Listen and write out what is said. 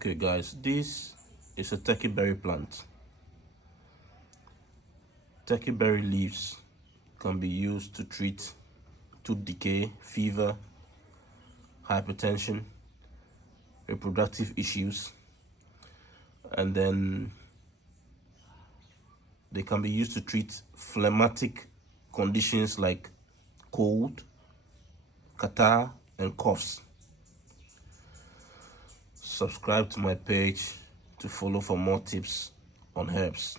Okay guys, this is a turkeyberry plant. Turkeyberry leaves can be used to treat tooth decay, fever, hypertension, reproductive issues, and then they can be used to treat phlegmatic conditions like cold, catarrh, and coughs. Subscribe to my page to follow for more tips on herbs.